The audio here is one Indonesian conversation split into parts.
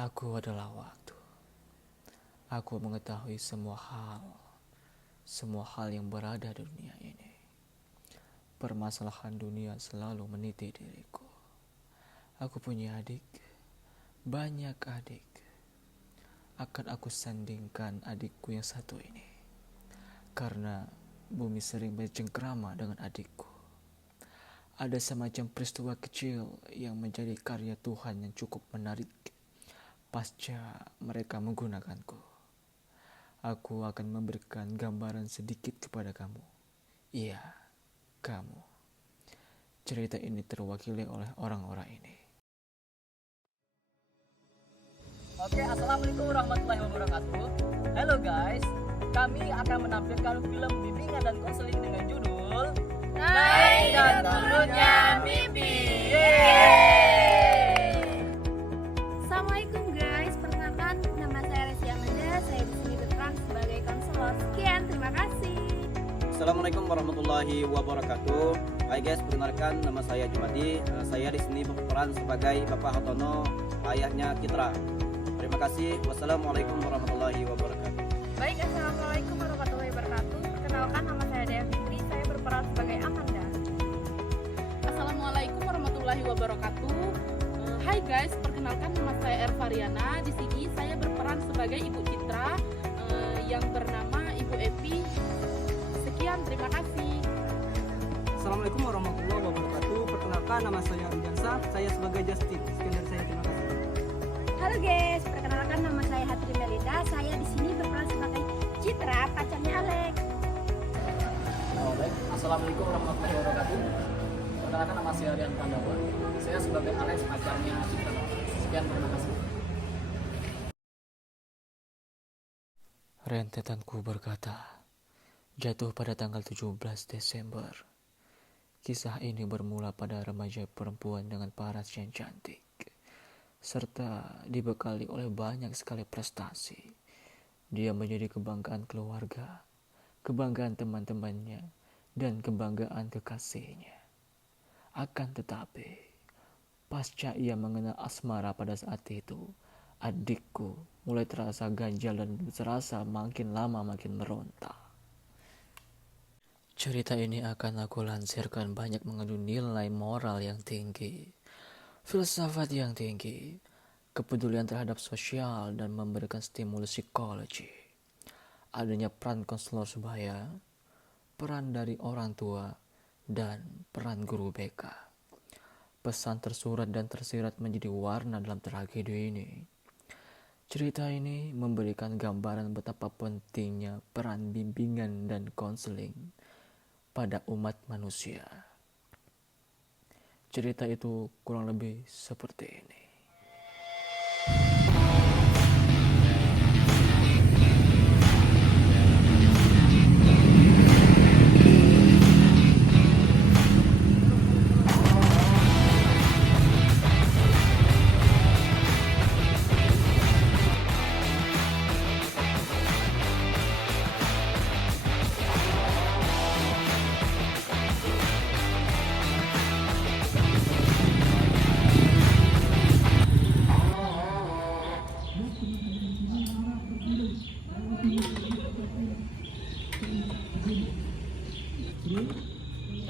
Aku adalah waktu. Aku mengetahui semua hal yang berada di dunia ini. Permasalahan dunia selalu meniti diriku. Aku punya adik, banyak adik. Akan aku sandingkan adikku yang satu ini. Karena bumi sering bercengkrama dengan adikku. Ada semacam peristiwa kecil yang menjadi karya Tuhan yang cukup menarik. Pasca mereka menggunakanku, aku akan memberikan gambaran sedikit kepada kamu. Iya, kamu. Cerita ini terwakili oleh orang-orang ini. Oke, assalamualaikum warahmatullahi wabarakatuh. Halo guys, kami akan menampilkan film bimbingan dan konseling dengan judul Naik dan Turunnya Mimpi. Assalamualaikum guys, perkenalkan nama saya Resi Amanda. Saya di sini berperan sebagai konselor. Sekian, terima kasih. Assalamualaikum warahmatullahi wabarakatuh. Hai guys, perkenalkan nama saya Jumadi. Saya di sini berperan sebagai Bapak Hartono, ayahnya Kitra. Terima kasih. Wassalamualaikum warahmatullahi wabarakatuh. Baik, assalamualaikum warahmatullahi wabarakatuh. Perkenalkan nama saya Dea Fitri. Saya berperan sebagai Amanda. Assalamualaikum warahmatullahi wabarakatuh. Hai guys, perkenalkan nama saya Ervariana. Di sini saya berperan sebagai Ibu Citra yang bernama Ibu Evi. Sekian, terima kasih. Assalamualaikum warahmatullahi wabarakatuh. Perkenalkan nama saya Rudiansa. Saya sebagai Justin. Sekian dari saya, terima kasih. Halo guys, perkenalkan nama saya Hatri Melita. Saya di sini berperan sebagai Citra, pacarnya Alex. Baik, assalamualaikum warahmatullahi wabarakatuh. Perkenalkan nama saya Rian Pandawa. Saya sebagai Alex, pacarnya Citra. Sekian, terima kasih. Rentetanku berkata, jatuh pada tanggal 17 Desember. Kisah ini bermula pada remaja perempuan dengan paras yang cantik, serta dibekali oleh banyak sekali prestasi. Dia menjadi kebanggaan keluarga, kebanggaan teman-temannya, dan kebanggaan kekasihnya. Akan tetapi, pasca ia mengenal asmara pada saat itu, adikku mulai terasa ganjal dan terasa makin lama makin meronta. Cerita ini akan aku lansirkan banyak mengandung nilai moral yang tinggi, filsafat yang tinggi, kepedulian terhadap sosial, dan memberikan stimulus psikologi. Adanya peran konselor sebaya, peran dari orang tua, dan peran guru BK. Pesan tersurat dan tersirat menjadi warna dalam tragedi ini. Cerita ini memberikan gambaran betapa pentingnya peran bimbingan dan konseling pada umat manusia. Cerita itu kurang lebih seperti ini.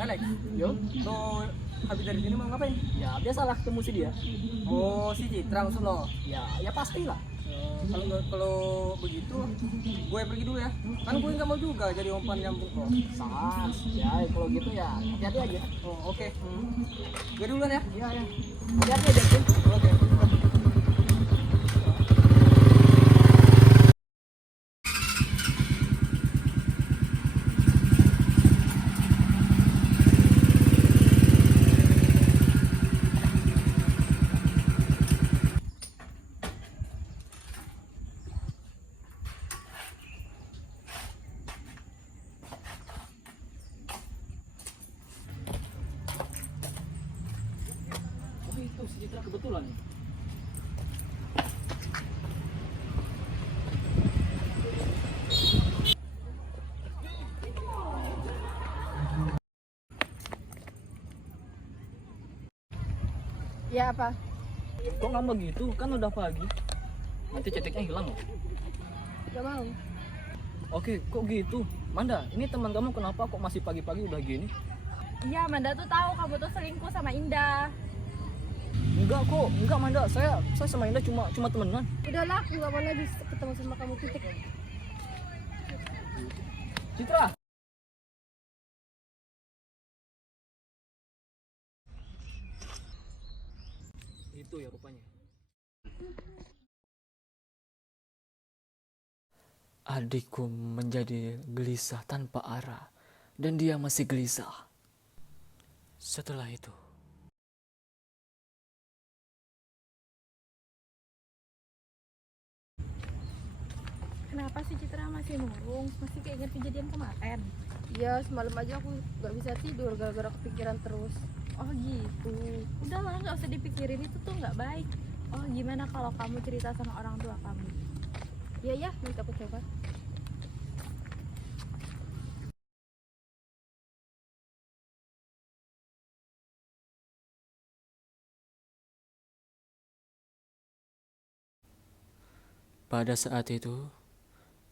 Alex, yo, lo habis dari sini mau ngapain? Ya biasalah ketemu si dia. Oh, si Citra maksud lo? Ya pastilah. Kalau begitu, gue pergi dulu ya. Kan gue nggak mau juga jadi umpan nyambung kok. Sans, ya kalau gitu ya hati-hati aja. Oh oke. Gue duluan ya. Iya ya. Hati-hati aja Jin. Oke. Oh itu si Citra kebetulan nih. Ya apa? Kok nggak begitu? Kan udah pagi. nanti ceteknya hilang loh. Gak mau. Oke, kok gitu? Manda, ini teman kamu kenapa kok masih pagi-pagi udah gini? Iya, Manda tuh tahu kamu tuh selingkuh sama Indah. Enggak kok, enggak Manda. Saya sama Indah cuma temenan. Udahlah, aku gak mau lagi ketemu sama kamu, titik. Citra. Itu ya rupanya. Adikku menjadi gelisah tanpa arah, dan dia masih gelisah. Setelah itu, Kenapa sih Citra masih murung? Masih keinget kejadian kemarin? Iya, semalam aja aku gak bisa tidur gara-gara kepikiran terus. Oh gitu. Udahlah, gak usah dipikirin, itu tuh gak baik. Oh, gimana kalau kamu cerita sama orang tua kamu? Iya ya, nanti aku coba. pada saat itu,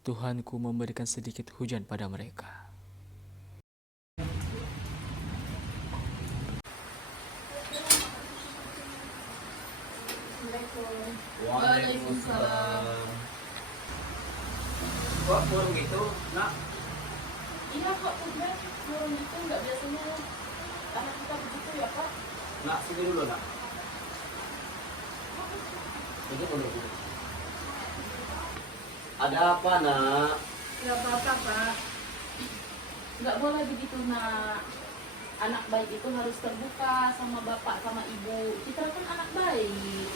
Tuhanku memberikan sedikit hujan pada mereka. Waalaikumsalam. Kok burung gitu, nak? Iya kok tumben turun itu nggak biasanya anak kita begitu ya Kak? Nak, sini dulu nak. Ini dulu. Ada apa nak? Nggak apa-apa Pak. Nggak boleh begitu nak. Anak baik itu harus terbuka sama bapak sama ibu. Citra kan anak baik.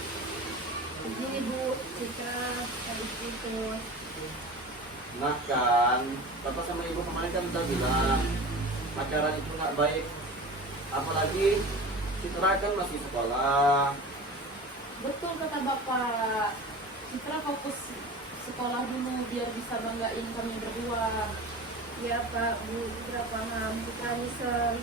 Begini Bu, Citra habis itu. Nah kan, bapak sama ibu kemarin kan udah bilang pacaran itu nggak baik. Apalagi Citra kan masih sekolah. Betul kata bapak. Citra fokus sekolah dulu biar bisa banggain kami berdua. Ya Pak, Bu, Citra paham. Kita nyesel.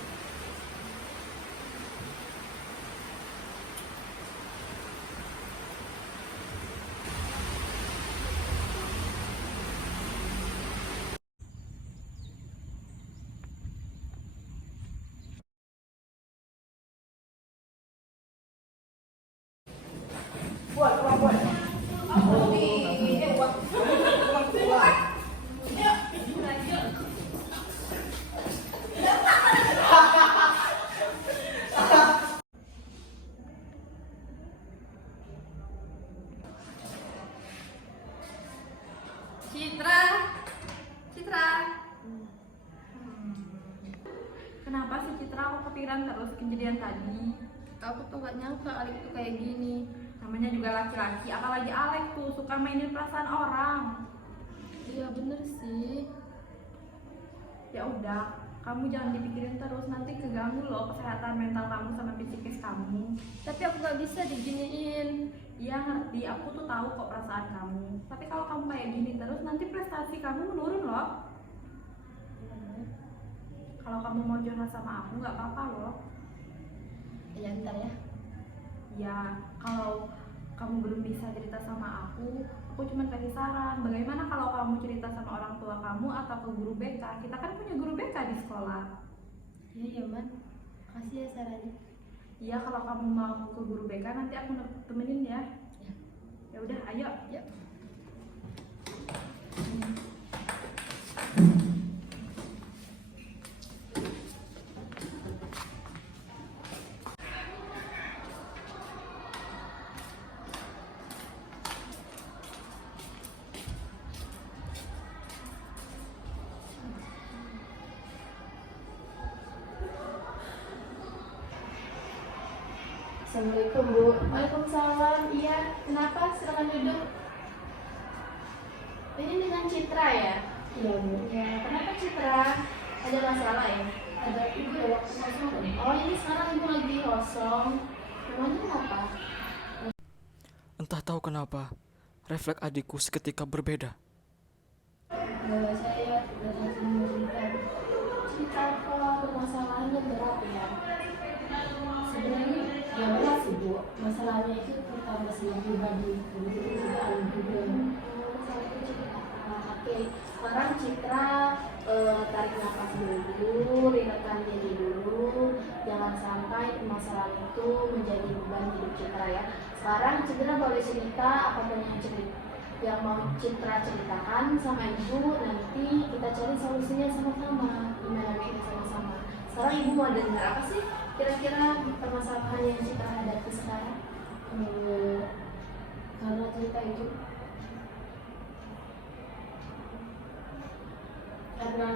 Citra, Citra. Kenapa sih Citra aku kepikiran terus kejadian tadi? Aku tuh gak nyangka Alek tuh kayak gini. Namanya juga laki-laki, apalagi Alek tuh suka mainin perasaan orang. Iya bener sih. Ya udah, kamu jangan dipikirin terus, nanti keganggu loh kesehatan mental kamu sama psikis kamu. Tapi aku gak bisa diginiin. Iya ngerti, aku tuh tahu kok perasaan kamu. Tapi kalau kamu kayak gini terus, nanti prestasi kamu menurun loh. Kalau kamu mau curhat sama aku nggak apa-apa loh. Ya ntar ya. Ya kalau kamu belum bisa cerita sama aku cuma kasih saran. Bagaimana kalau kamu cerita sama orang tua kamu atau ke guru BK? Kita kan punya guru BK di sekolah. Iya ya Man, makasih ya sarannya. Iya kalau kamu mau ke guru BK nanti aku temenin ya. Ya udah, ayo. Yuk. Assalamualaikum Bu. Waalaikumsalam. Iya, kenapa? Silakan duduk. Ini dengan Citra ya? Iya Bu. Ya, kenapa Citra? Ada masalah ya? Ada ibu ya waktu kosong kan? Oh, ini sekarang ibu lagi kosong. Namanya apa? Entah tahu kenapa, refleks adikku seketika berbeda. Saya datang sini mau cerita. Cerita apa? Masalahnya berat ya? Sebenarnya ya berat sih Bu. Masalahnya itu tentang masalah pribadi. Begitu juga alumni Masalah itu cerita. Oke, sekarang Citra tarik nafas dulu, rilekkan diri dulu. Jangan sampai permasalahan itu menjadi beban hidup Citra ya. Sekarang Citra boleh cerita apapun yang mau Citra ceritakan sama ibu, nanti kita cari solusinya sama-sama. Gimana kita sama-sama. Sekarang ibu mau dengar apa sih kira-kira permasalahan yang Citra hadapi sekarang? Karena cerita itu karena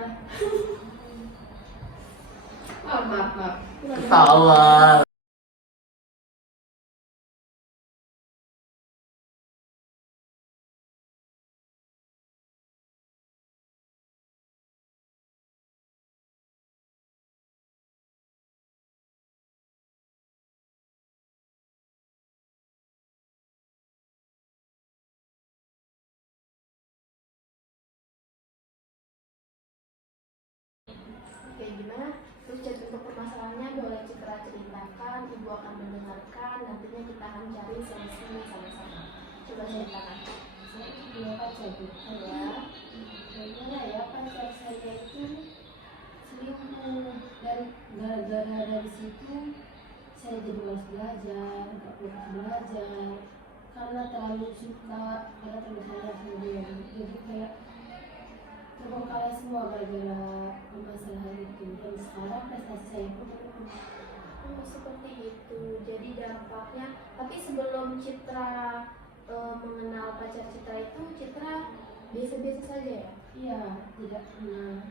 maaf. Ketawa. Oke, gimana? Terus untuk permasalahannya boleh Citra ceritakan, ibu akan mendengarkan, nantinya kita akan cari solusinya sama-sama. Coba ceritakan. saya punya pacar bu. Ya. Kayaknya ya pacar saya itu selingkuh, dan gara-gara dari situ saya jadi malas belajar, nggak fokus belajar karena terlalu suka, karena terlalu sayang sama dia. Jadi kayak terbengkalai semua gara-gara permasalahan itu, dan sekarang prestasi saya pun turun. Oh, seperti itu. Jadi dampaknya, tapi sebelum Citra mengenal pacar Citra itu, Citra biasa-biasa saja ya? Iya, tidak pernah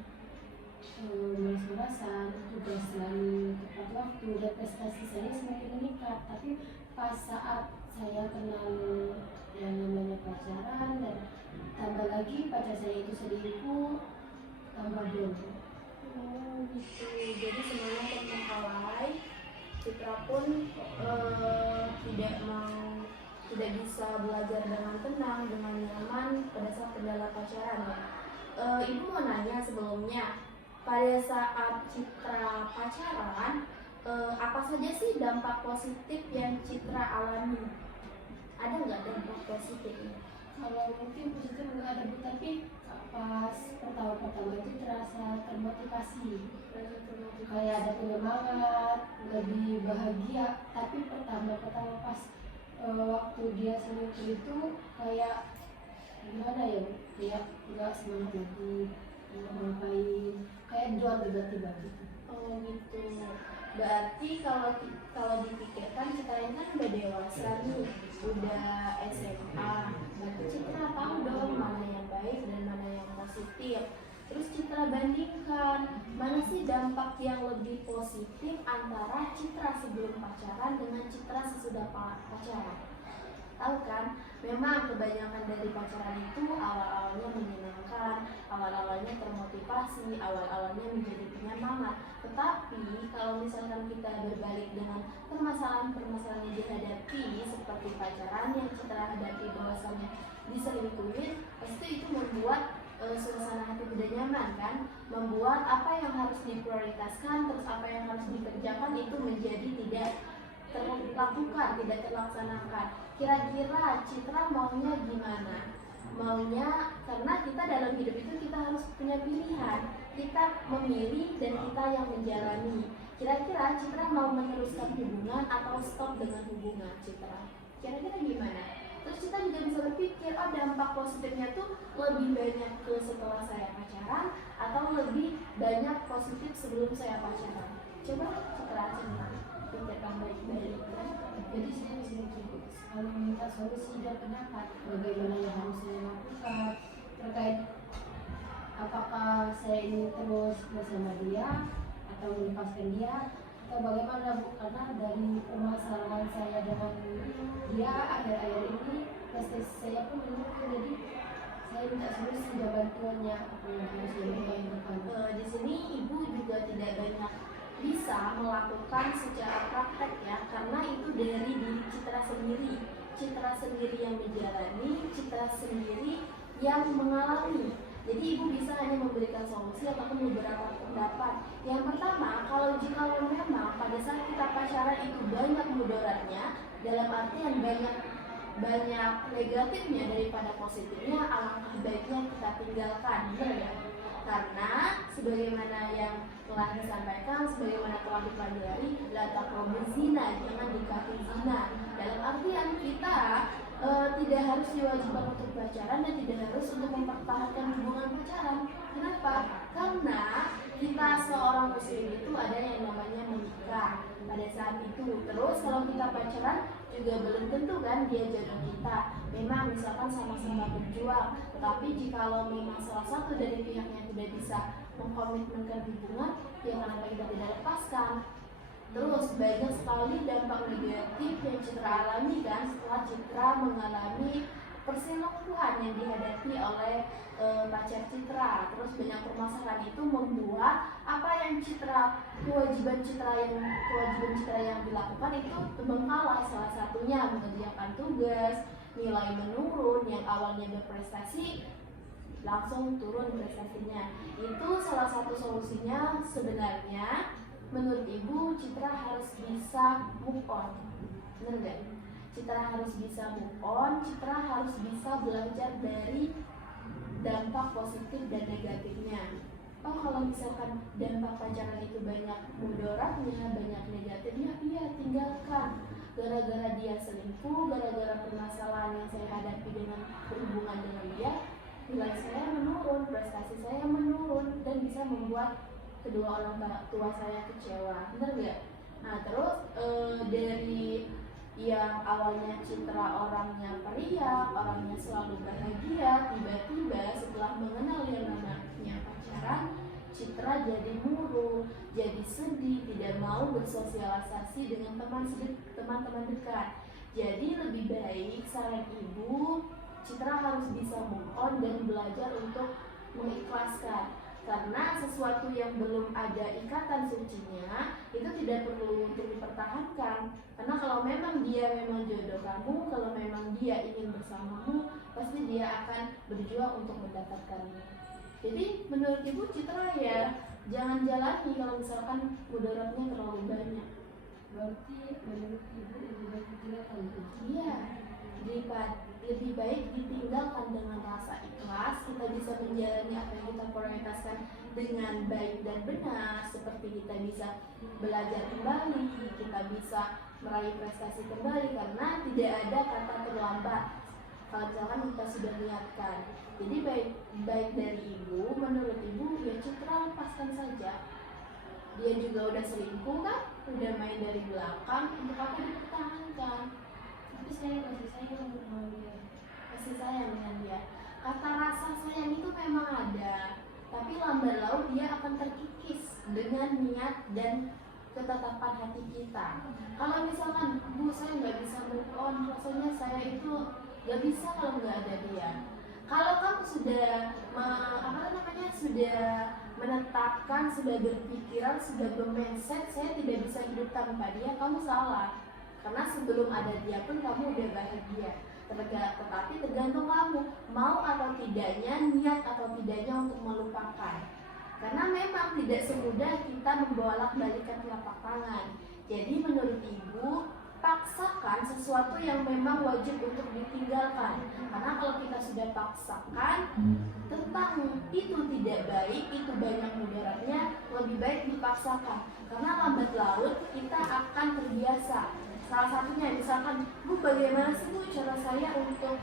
malas-malasan, juga selalu tepat waktu, dan prestasi saya semakin meningkat. Tapi pas saat saya kenal yang namanya pacaran, dan tambah lagi pacar saya itu selingkuh, tambah dulu. Oh gitu. Jadi semuanya terbengkalai. Citra pun tidak bisa belajar dengan tenang, dengan nyaman pada saat kendala pacaran ya. Ibu mau nanya sebelumnya, pada saat Citra pacaran, apa saja sih dampak positif yang Citra alami? Ada nggak dampak positifnya? Kalau mungkin positif nggak ada bu, tapi pas pertama itu terasa termotivasi, kayak ada penyemangat, lebih bahagia. Tapi pertama pas waktu dia selingkuh itu kayak gimana ya, kayak nggak semangat lagi, nggak ngapain, kayak down tiba-tiba gitu. Oh gitu. Berarti kalau dipikirkan sekarang kan udah dewasa nih, udah SMA. Berarti Citra tahu dong mana yang baik dan mana yang positif. Terus Citra bandingkan mana sih dampak yang lebih positif antara Citra sebelum pacaran dengan Citra sesudah pacaran. Tahu kan, memang kebanyakan dari pacaran itu awal-awalnya menyenangkan, awal-awalnya termotivasi, awal-awalnya menjadi penyemangat. Tetapi kalau misalkan kita berbalik dengan permasalahan-permasalahan yang dihadapi seperti pacaran yang Citra hadapi bahwasannya diselingkuhin, pasti itu membuat suasana hati tidak nyaman kan, membuat apa yang harus diprioritaskan terus apa yang harus dikerjakan itu menjadi tidak terlakukan, tidak terlaksanakan. Kira-kira Citra maunya gimana? Maunya, karena kita dalam hidup itu kita harus punya pilihan, kita memilih dan kita yang menjalani. Kira-kira Citra mau meneruskan hubungan atau stop dengan hubungan Citra? Kira-kira gimana? Terus kita juga bisa berpikir, oh dampak positifnya tuh lebih banyak ke setelah saya pacaran atau lebih banyak positif sebelum saya pacaran. Coba Citra pikirkan baik-baik. Jadi saya sering kalau minta solusi dan pendapat bagaimana yang harus saya lakukan terkait apakah saya ini terus bersama dia atau melepaskan dia atau bagaimana bu, karena dari permasalahan saya dengan dia akhir-akhir ini prestasi saya pun menurun, jadi saya minta solusi dan bantuannya apa yang harus dilakukan. Di sini ibu juga tidak banyak bisa melakukan secara praktek ya, karena itu dari diri Citra sendiri yang menjalani, Citra sendiri yang mengalami. Jadi ibu bisa hanya memberikan solusi ataupun beberapa pendapat. Yang pertama, kalau jika memang pada saat kita pacaran itu banyak mudaratnya, dalam artian banyak banyak negatifnya daripada positifnya, alangkah baiknya kita tinggalkan, benar ya? Karena sebagaimana yang telah disampaikan, sebagaimana telah dipelajari, la taqrabuz zina, jangan dekati zina. Dalam artian kita tidak harus diwajibkan untuk pacaran dan tidak harus untuk mempertahankan hubungan pacaran. Kenapa? Karena kita seorang muslim itu ada yang namanya menikah pada saat itu. Terus kalau kita pacaran juga belum tentu kan dia jodoh kita. Memang misalkan sama-sama berjuang, tetapi jikalau memang salah satu dari pihaknya tidak bisa mengkomitmenkan hubungan, ya kenapa kita tidak lepaskan? Terus banyak sekali dampak negatif yang Citra alami kan setelah Citra mengalami perselingkuhan yang dihadapi oleh pacar Citra. Terus banyak permasalahan itu membuat apa yang kewajiban Citra yang dilakukan itu terbengkalai. Salah satunya mengerjakan tugas, nilai menurun, yang awalnya berprestasi langsung turun prestasinya. Itu salah satu solusinya sebenarnya. Menurut Ibu, Citra harus bisa move on. Benar nggak? Citra harus bisa move on, Citra harus bisa belajar dari dampak positif dan negatifnya. Oh, kalau misalkan dampak pacaran itu banyak mudaratnya, banyak negatifnya, iya tinggalkan. Gara-gara dia selingkuh, gara-gara permasalahan yang saya hadapi dengan berhubungan dengan dia, nilai saya menurun, prestasi saya menurun, dan bisa membuat kedua orang tua saya kecewa, bener gak? Nah terus dari yang awalnya Citra orangnya periak, orangnya selalu bahagia, tiba-tiba setelah mengenal yang namanya pacaran, Citra jadi murung, jadi sedih, tidak mau bersosialisasi dengan teman-teman dekat. Jadi lebih baik saran Ibu, Citra harus bisa move on dan belajar untuk mengikhlaskan. Karena sesuatu yang belum ada ikatan sucinya itu tidak perlu untuk dipertahankan. Karena kalau memang dia memang jodoh kamu, kalau memang dia ingin bersamamu, pasti dia akan berjuang untuk mendapatkannya. Jadi menurut Ibu, Citra ya jangan jalani kalau misalkan mudaratnya terlalu banyak. Berarti menurut Ibu lebih baik ditinggalkan? Iya, lebih baik ditinggalkan dengan rasa ikhlas. Kita bisa menjalani apa yang kita prioritaskan dengan baik dan benar, seperti kita bisa belajar kembali, kita bisa meraih prestasi kembali, karena tidak ada kata terlambat kalau misalkan kita sudah niatkan. Jadi baik dari Ibu, menurut Ibu ya Citra lepaskan saja. Dia juga udah selingkuh kan, udah main dari belakang, untuk apa dipertahankan? Tapi saya masih sayang sama dia. Kasih sayang dengan dia. Kata rasa sayang itu memang ada, tapi lambat laun dia akan terkikis dengan niat dan ketetapan hati kita. Kalau misalkan, Bu, saya nggak bisa move on, rasanya saya itu nggak bisa kalau nggak ada dia. Kalau kamu sudah sudah menetapkan, sudah berpikiran, sudah bermindset, saya tidak bisa hidup tanpa dia, kamu salah. Karena sebelum ada dia pun kamu udah bahagia. Tetapi tergantung kamu mau atau tidaknya, niat atau tidaknya untuk melupakan. Karena memang tidak semudah kita membolak-balikan telapak tangan. Jadi menurut Ibu, paksakan sesuatu yang memang wajib untuk ditinggalkan. Karena kalau kita sudah paksakan tentang itu tidak baik, itu banyak mudaratnya, lebih baik dipaksakan. Karena lambat laun kita akan terbiasa. Salah satunya misalkan, Bu, bagaimana sih Bu cara saya untuk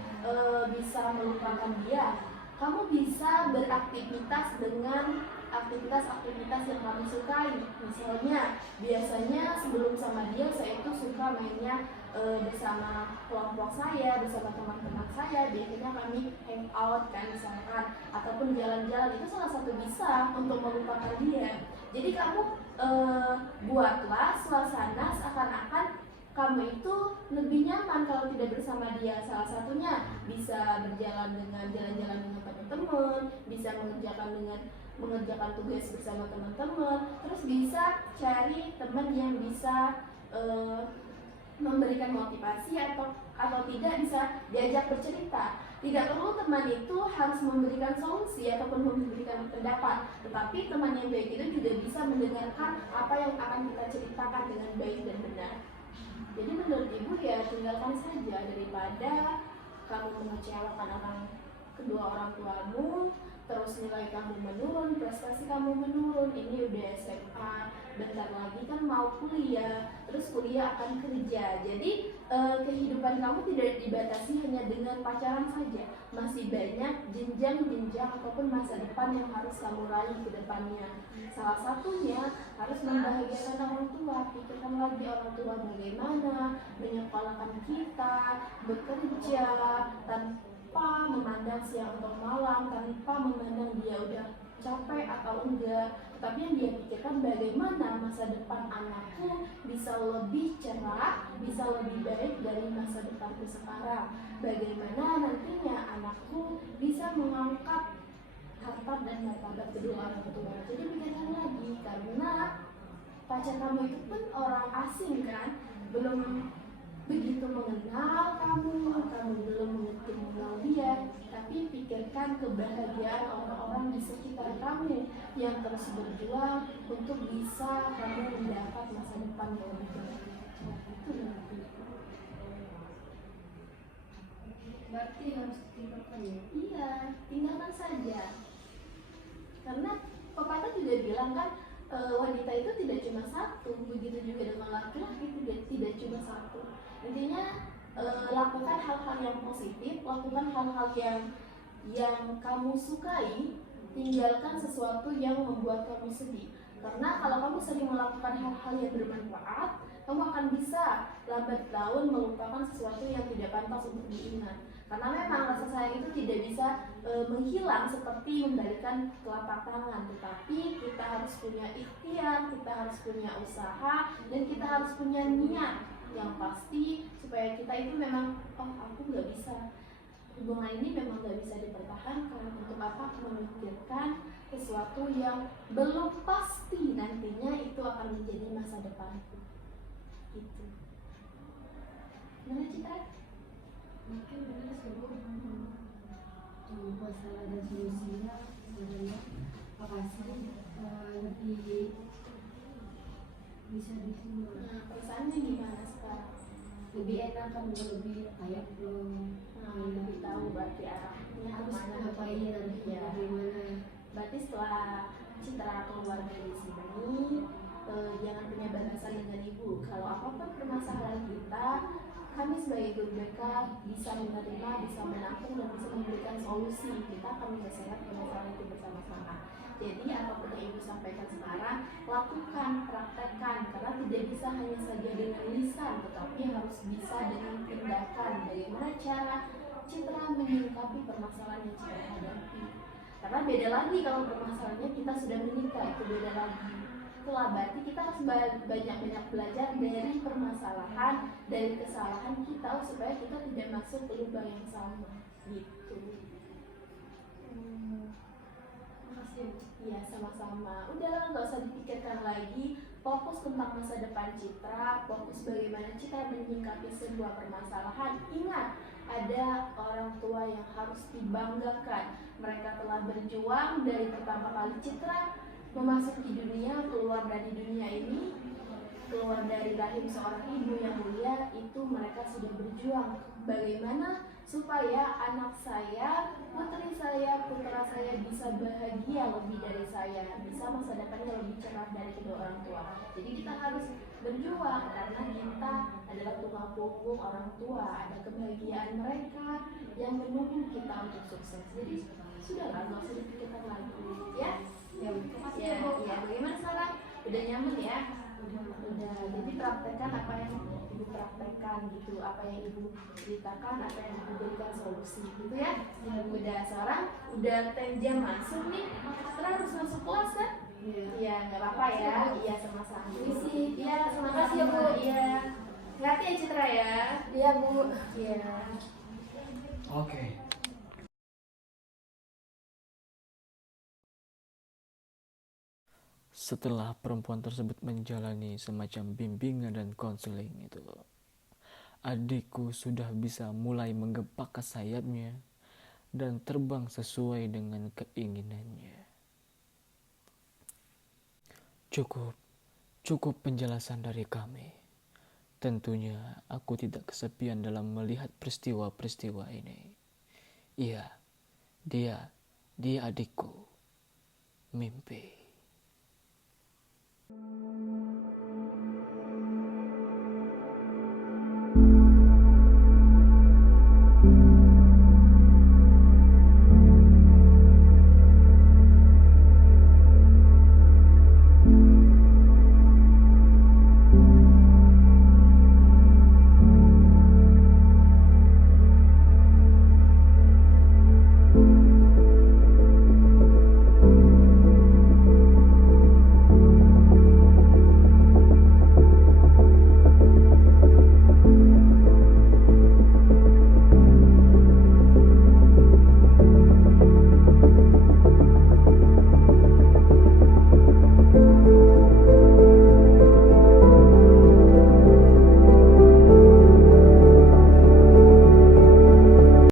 bisa melupakan dia? Kamu bisa beraktivitas dengan aktivitas yang kamu sukai. Misalnya, biasanya sebelum sama dia saya itu suka mainnya bersama kelompok saya, bersama teman-teman saya. Biasanya kami hang out kan misalkan, ataupun jalan-jalan. Itu salah satu bisa untuk melupakan dia. Jadi kamu buatlah suasana seakan-akan kamu itu lebih nyaman kalau tidak bersama dia. Salah satunya bisa jalan-jalan dengan teman-teman, bisa mengerjakan tugas bersama teman-teman, terus bisa cari teman yang bisa memberikan motivasi atau tidak bisa diajak bercerita. Tidak perlu teman itu harus memberikan solusi ataupun memberikan pendapat, tetapi teman yang baik itu juga bisa mendengarkan apa yang akan kita ceritakan dengan baik dan benar. Jadi menurut ibu ya tinggalkan saja daripada kamu mengecewakan kedua orang tuamu, terus nilai kamu menurun, prestasi kamu menurun. Ini udah SMA, bentar lagi kan mau kuliah, terus kuliah akan kerja. Jadi kehidupan kamu tidak dibatasi hanya dengan pacaran saja. Masih banyak jenjang-jenjang ataupun masa depan yang harus kamu raih ke depannya. Salah satunya harus membahagiakan orang tua. Pikirkan lagi orang tua bagaimana menyekolahkan kita, bekerja tanpa memandang siang atau malam, tanpa memandang dia udah capek atau enggak, tapi yang dia pikirkan bagaimana masa depan anakku bisa lebih cerah, bisa lebih baik dari masa depanku sekarang, bagaimana nantinya anakku bisa mengangkat harkat dan martabat kedua orang tua. Jadi pikirkan lagi, karena pacar kamu itu pun orang asing kan, belum begitu mengenal kamu belum mengerti mengenal dia, tapi pikirkan kebahagiaan orang-orang di sekitar kamu yang terus berjuang untuk bisa kamu mendapat masa depan yang lebih baik. Itu nanti. Berarti harus tinggalkan ya? Iya, tinggalkan saja. Karena pepatah juga bilang kan, wanita itu tidak cuma satu, begitu juga dengan laki-laki tidak cuma satu. Intinya lakukan hal-hal yang positif, lakukan hal-hal yang kamu sukai, tinggalkan sesuatu yang membuat kamu sedih. Karena kalau kamu sering melakukan hal-hal yang bermanfaat, kamu akan bisa lambat laun melupakan sesuatu yang tidak pantas untuk diingat. Karena memang rasa sayang itu tidak bisa menghilang seperti membalikan telapak tangan, tetapi kita harus punya ikhtiar, kita harus punya usaha, dan kita harus punya niat yang pasti supaya kita itu memang, oh aku nggak bisa, hubungan ini memang nggak bisa dipertahankan. Untuk apa aku memikirkan sesuatu yang belum pasti nantinya itu akan menjadi masa depanku gitu. Mana Citra? Mungkin benar sebelum masalah dan solusinya sebenarnya makasih lebih bisa diterima. Nah, perasaannya gimana sekarang? Lebih enak kan, lebih kayak Lebih tahu berarti arahnya harus kemana ngapain nanti ya. bagaimana. Berarti setelah Citra keluar dari sini, jangan punya batasan dengan ibu. Kalau apapun permasalahan kita, kami sebagai guru BK bisa menerima, bisa menampung, dan bisa memberikan solusi. Kita akan menyelesaikan permasalahan itu bersama-sama. Jadi apapun yang ibu sampaikan sekarang, lakukan, praktekkan, karena tidak bisa hanya saja dengan lisan, tetapi harus bisa dengan tindakan. Bagaimana cara Citra menyikapi permasalahan yang Citra hadapi. Karena beda lagi kalau permasalahannya kita sudah menikah, itu beda lagi. Itulah berarti kita harus banyak-banyak belajar dari permasalahan, dari kesalahan kita, supaya kita tidak masuk ke lubang yang sama gitu. Makasih. Iya, sama-sama. Udahlah, nggak usah dipikirkan lagi. Fokus tentang masa depan Citra, fokus bagaimana Citra menyikapi sebuah permasalahan. Ingat, ada orang tua yang harus dibanggakan. Mereka telah berjuang dari pertama kali Citra memasuki dunia, keluar dari dunia ini, keluar dari rahim seorang ibu yang mulia, itu mereka sudah berjuang. Bagaimana supaya anak saya, putri saya, putra saya bisa bahagia lebih dari saya, bisa masa depannya lebih cerah dari kedua orang tua. Jadi kita harus berjuang karena kita adalah tulang punggung orang tua, ada kebahagiaan mereka yang menunggu kita untuk sukses. Jadi sudahlah, nggak usah dipikirkan lagi, ya. Ya, bagaimana sekarang? Udah nyaman ya? Udah. Jadi praktekkan apa yang ibu praktekkan gitu, apa yang ibu ceritakan, apa yang ibu berikan solusi gitu ya. Udah, sekarang udah 10 jam masuk nih, sekarang harus masuk kelas kan? Iya, nggak apa-apa ya. Iya, sama-sama. Iya, sama-sama ya Bu. Iya. Hati ya Citra ya. Iya Bu. Iya. Oke. Setelah perempuan tersebut menjalani semacam bimbingan dan konseling itu, adikku sudah bisa mulai menggepakkan sayapnya dan terbang sesuai dengan keinginannya. Cukup penjelasan dari kami. Tentunya aku tidak kesepian dalam melihat peristiwa-peristiwa ini. Iya, dia adikku. Mimpi.